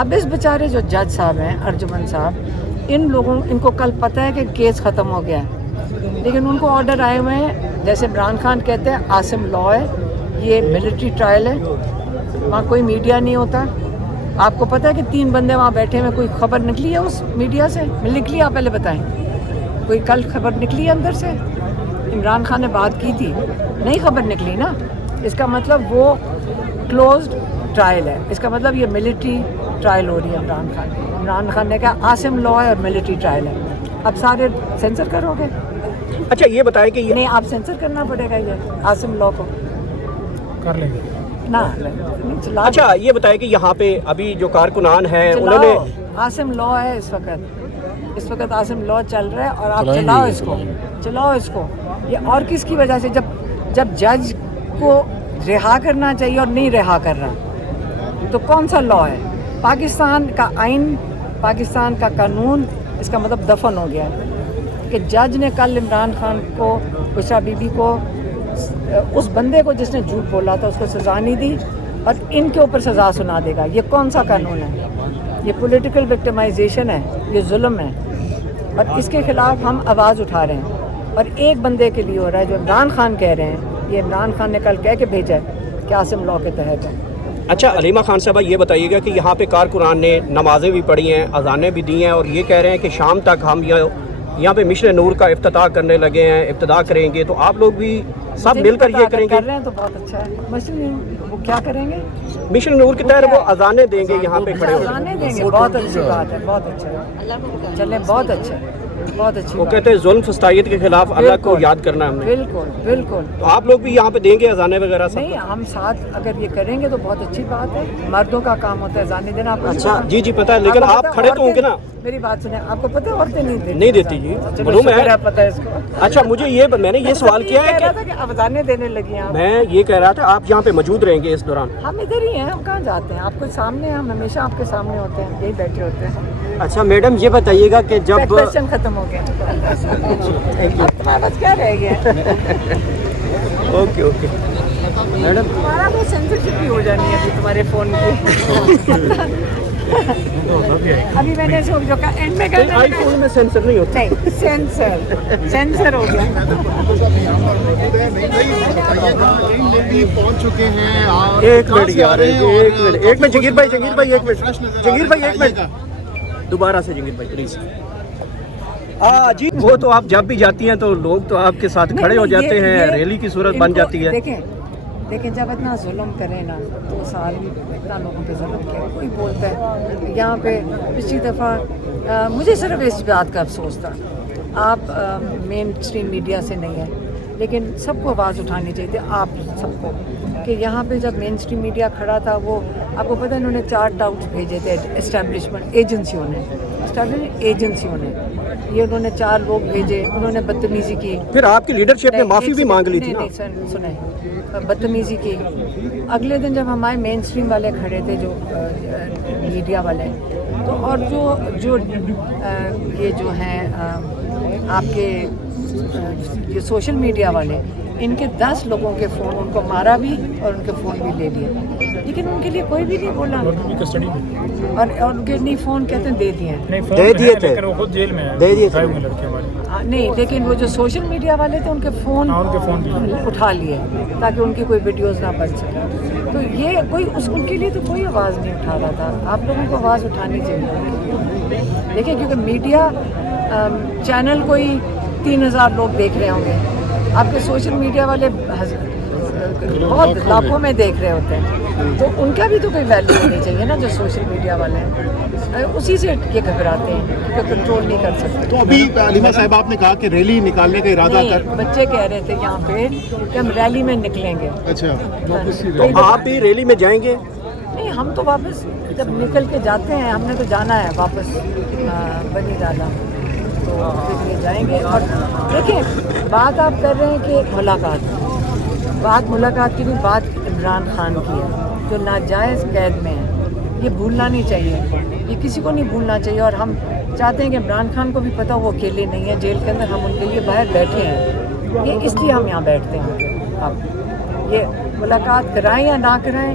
اب اس بیچارے جو جج صاحب ہیں ارجمن صاحب، ان کو کل پتہ ہے کہ کیس ختم ہو گیا ہے، لیکن ان کو آرڈر آئے ہوئے ہیں، جیسے عمران خان کہتے ہیں عاصم لا ہے، یہ ملٹری ٹرائل ہے، وہاں کوئی میڈیا نہیں ہوتا. آپ کو پتہ ہے کہ 3 بندے وہاں بیٹھے ہوئے، کوئی خبر نکلی ہے اس میڈیا سے؟ نکلی؟ آپ پہلے بتائیں، کوئی کل خبر نکلی ہے اندر سے؟ عمران خان نے بات کی تھی، نہیں خبر نکلی نا. اس کا مطلب وہ کلوزڈ ٹرائل ہے، اس کا مطلب یہ ملٹری ٹرائل ہو رہی ہے عمران خان نے کہا عاصم لا ہے اور ملٹری ٹرائل ہے. اب سارے سینسر کرو گے؟ اچھا یہ بتائیں کہ نہیں، آپ سینسر کرنا پڑے گا یہ عاصم لا کو. کر لیں گے نہ اچھا یہ بتائیں کہ یہاں پہ ابھی جو کارکنان ہیں انہوں نے عاصم لا ہے اس وقت عاصم لا چل رہا ہے، اور آپ چلاؤ اس کو. یہ اور کس کی وجہ سے؟ جب جج کو رہا کرنا چاہیے اور نہیں رہا کر رہا، تو کون سا لا ہے؟ پاکستان کا آئین، پاکستان کا قانون اس کا مطلب دفن ہو گیا ہے کہ جج نے کل عمران خان کو، بشرا بی بی کو، اس بندے کو جس نے جھوٹ بولا تھا اس کو سزا نہیں دی، اور ان کے اوپر سزا سنا دے گا. یہ کون سا قانون ہے؟ یہ پولیٹیکل وکٹمائزیشن ہے، یہ ظلم ہے، اور اس کے خلاف ہم آواز اٹھا رہے ہیں. اور ایک بندے کے لیے ہو رہا ہے جو عمران خان کہہ رہے ہیں، یہ عمران خان نے کل کہہ کے بھیجا ہے کہ عاصم لا کے تحت ہے. اچھا علیمہ خان صاحبہ یہ بتائیے گا کہ یہاں پہ کارکنان نے نمازیں بھی پڑھی ہیں، اذانیں بھی دی ہیں، اور یہ کہہ رہے ہیں کہ شام تک ہم یہاں پہ مشن نور کا افتتاح کرنے لگے ہیں، ابتدا کریں گے، تو آپ لوگ بھی سب مل کر یہ کریں گے؟ کر رہے ہیں تو بہت اچھا ہے. مشن وہ کیا کریں گے؟ مشن نور کے تحت وہ اذانیں دیں گے یہاں پہ کھڑے ہو کر. اذانیں دیں گے، بہت اچھی بات ہے، بہت اچھا ہے، چلیں بہت اچھا ہے، بہت اچھی وہ بات. کہتے ہیں ظلم فسطائیت کے خلاف اللہ کو یاد کرنا ہے ہم نے. بالکل. تو آپ لوگ بھی یہاں پہ دیں گے اذانیں وغیرہ سب؟ نہیں، ہم ساتھ اگر یہ کریں گے تو بہت اچھی بات ہے. مردوں کا کام ہوتا ہے اذانیں دینا. آپ کو اچھا جی پتہ ہے، لیکن آپ کھڑے تو ہوں گے نا؟ میری بات سنیں، آپ کو پتہ ہے عورتیں نہیں دیتی جی. پتہ ہے اس کو. اچھا میں نے یہ سوال کیا ہے کہ اذانیں دینے لگی ہیں. میں یہ کہہ رہا تھا آپ یہاں پہ موجود رہیں گے اس دوران؟ ہم ادھر ہی ہیں، ہم کہاں جاتے ہیں؟ آپ کو سامنے، ہم ہمیشہ آپ کے سامنے ہوتے ہیں، یہی بیٹھے ہوتے ہیں. اچھا میڈم یہ بتائیے گا کہ جب کویسچن ختم ہو گیا، تمہارے پاس کیا رہ گیا؟ اوکے میڈم تمہارا تو سینسرشپ بھی ہو جانی ہے تمہارے فون کی. ابھی میں نے جو کہا اینڈ میں کرنا، آئی فون میں سینسر نہیں ہوتا. نہیں، سینسر ہو گیا. پہنچ چکے ہیں. ایک منٹ جگیر بھائی ایک منٹ دوبارہ سے جگیر بھائی پلیز. جی وہ تو آپ جب بھی جاتی ہیں تو لوگ تو آپ کے ساتھ کھڑے ہو جاتے ہیں، ریلی کی صورت بن جاتی ہے. دیکھیں جب اتنا ظلم کریں نا، 2 سال اتنا لوگوں پہ ظلم کیا، کوئی بولتا ہے یہاں پہ. پچھلی دفعہ مجھے صرف اس بات کا افسوس تھا، آپ مین اسٹریم میڈیا سے نہیں ہیں، لیکن سب کو آواز اٹھانی چاہیے تھی، آپ سب کو، کہ یہاں پہ جب مین اسٹریم میڈیا کھڑا تھا، وہ آپ کو پتہ ہے انہوں نے 4 ٹاؤٹ بھیجے تھے اسٹیبلشمنٹ ایجنسیوں نے، یہ انہوں نے 4 لوگ بھیجے، انہوں نے بدتمیزی کی. پھر آپ کی لیڈرشپ نے معافی بھی مانگ لی تھی نا؟ نہیں سنیں، بدتمیزی کی. اگلے دن جب ہمارے مین اسٹریم والے کھڑے تھے، جو میڈیا والے، تو اور جو یہ جو ہیں آپ کے یہ سوشل میڈیا والے، ان کے 10 لوگوں کے فون ان کو مارا بھی اور ان کے فون بھی لے لیے، لیکن ان کے لیے کوئی بھی نہیں بولا. اور ان کے نہیں فون کہتے ہیں دے دیے تھے، دے دیے تھے. نہیں، لیکن وہ جو سوشل میڈیا والے تھے ان کے فون اٹھا لیے تاکہ ان کی کوئی ویڈیوز نہ بن سکے. تو یہ کوئی ان کے لیے تو کوئی آواز نہیں اٹھا رہا تھا. آپ لوگوں کو آواز اٹھانی چاہیے. دیکھیں کیونکہ میڈیا چینل کوئی 3000 لوگ دیکھ رہے ہوں گے، آپ کے سوشل میڈیا والے بہت لاکھوں میں دیکھ رہے ہوتے ہیں، تو ان کا بھی تو کوئی ویلیو ہونی چاہیے نا. جو سوشل میڈیا والے ہیں اسی سے یہ گھبراتے ہیں کیونکہ کنٹرول نہیں کر سکتے. تو ابھی علیمہ صاحب آپ نے کہا کہ ریلی نکالنے کا ارادہ کر، بچے کہہ رہے تھے یہاں پہ کہ ہم ریلی میں نکلیں گے. اچھا تو آپ بھی ریلی میں جائیں گے؟ نہیں، ہم تو واپس جب نکل کے جاتے ہیں، ہم نے تو جانا ہے واپس بنی ڈالا، تو پھر یہ جائیں گے. اور دیکھیں بات آپ کر رہے ہیں کہ ملاقات کی نہیں، بات عمران خان کی ہے جو ناجائز قید میں ہے. یہ بھولنا نہیں چاہیے، یہ کسی کو نہیں بھولنا چاہیے. اور ہم چاہتے ہیں کہ عمران خان کو بھی پتہ وہ اکیلے نہیں ہیں جیل کے اندر، ہم ان کے لیے باہر بیٹھے ہیں. یہ اس لیے ہم یہاں بیٹھتے ہیں. اب یہ ملاقات کرائیں یا نہ کرائیں